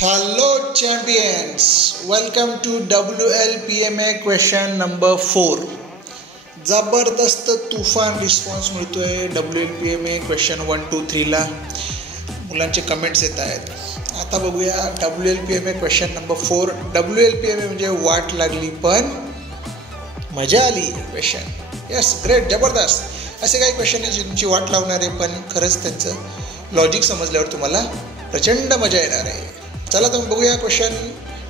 Hello champions, welcome to WLPMA question number 4. जबरदस्त तुफान response मिळतोय WLPMA क्वेश्चन 1, 2, 3 ला. मुलांचे कमेंट्स येत आहेत. आता बघूया WLPMA क्वेश्चन नंबर 4. WLPMA म्हणजे वाट लागली पण मजा आली क्वेश्चन. यस, ग्रेट, जबरदस्त. असे काही क्वेश्चन आहे जे तुमची वाट लावणारे पण खरंच त्यांचं लॉजिक समजल्यावर तुम्हाला प्रचंड मजा येणार आहे. चला तर बघूया क्वेश्चन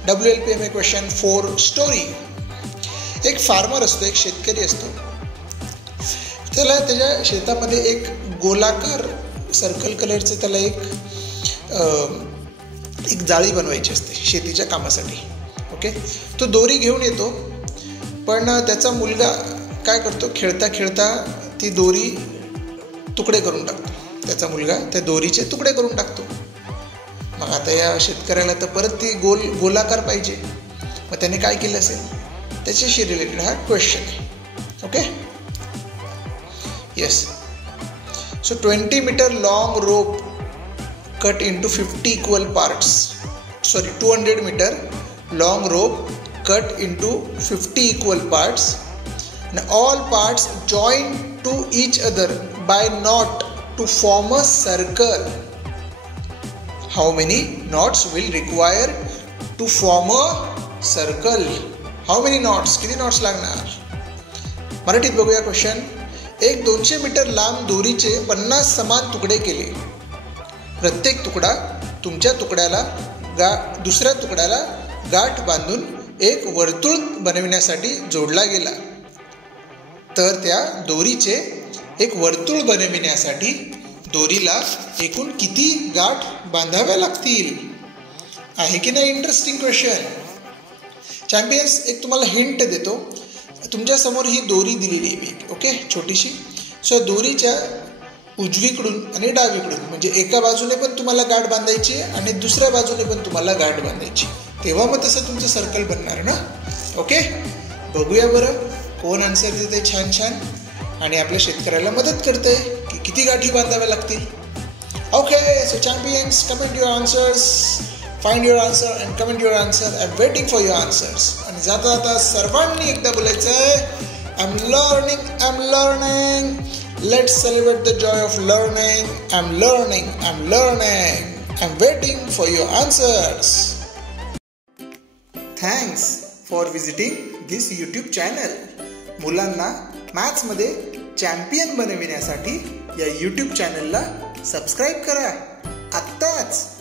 WLPMA क्वेश्चन 4. स्टोरी. एक फार्मर असतो, एक शेतकरी असतो. त्याला त्याच्या शेतामध्ये एक गोलाकार सर्कल कलरचं त्याला एक जाळी बनवायची असते शेतीच्या कामासाठी. ओके, तो दोरी घेऊन येतो, पण त्याचा मुलगा काय करतो, खेळता खेळता ती दोरी तुकडे करून टाकतो. त्याचा मुलगा त्या दोरीचे तुकडे करून टाकतो. मग आता या शेतकऱ्याला तर परत ती गोलाकार पाहिजे. मग त्याने काय केलं असेल, त्याच्याशी रिलेटेड हा क्वेश्चन आहे. Okay, yes. So 20 metre long rope cut into 50 equal parts. 200 metre long rope cut into 50 equal parts and all parts joined to each other by knot to form a circle. How many knots will require to form a circle? How many knots? किती knots लागणार? मराठीत बघूया question. एक 200 metre लांब दोरीचे 50 समान तुकडे केले. प्रत्येक तुकडा तुमच्या तुकड्याला दुसऱ्या तुकड्याला गाठ बांधून एक वर्तुळ बनविण्यासाठी जोडला गेला. तर त्या दोरीचे एक वर्तुळ बनविण्यासाठी दोरीला एकूण किती गाठ बांधाव्या लागतील? आहे की नाही इंटरेस्टिंग क्वेश्चन? चॅम्पियन्स, एक तुम्हाला हिंट देतो. तुमच्यासमोर ही दोरी दिलेली आहे मी, ओके, छोटीशी. सो दोरीच्या उजवीकडून आणि डावीकडून, म्हणजे एका बाजूने पण तुम्हाला गाठ बांधायची आणि दुसऱ्या बाजूने पण तुम्हाला गाठ बांधायची. तेव्हा मग तसं तुमचं सर्कल बनणार ना. ओके, बघूया बरं कोण आन्सर देते छान छान आणि आपल्या शेतकऱ्याला मदत करते की किती गाठी बांधाव्या लागतील. Okay, so champions, comment your answers, find your answer and comment your answer. I am waiting for your answers. आणि जाता जाता सर्वांनी एकदा बोलायचं आहे, I am learning, I am learning. Let's celebrate the Joy of learning. I am learning, I am learning. I am waiting for your answers. Thanks for visiting this YouTube channel. मुलांना मॅथ्समध्ये champion बनविण्यासाठी या YouTube चॅनलला subscribe करा आत्ताच.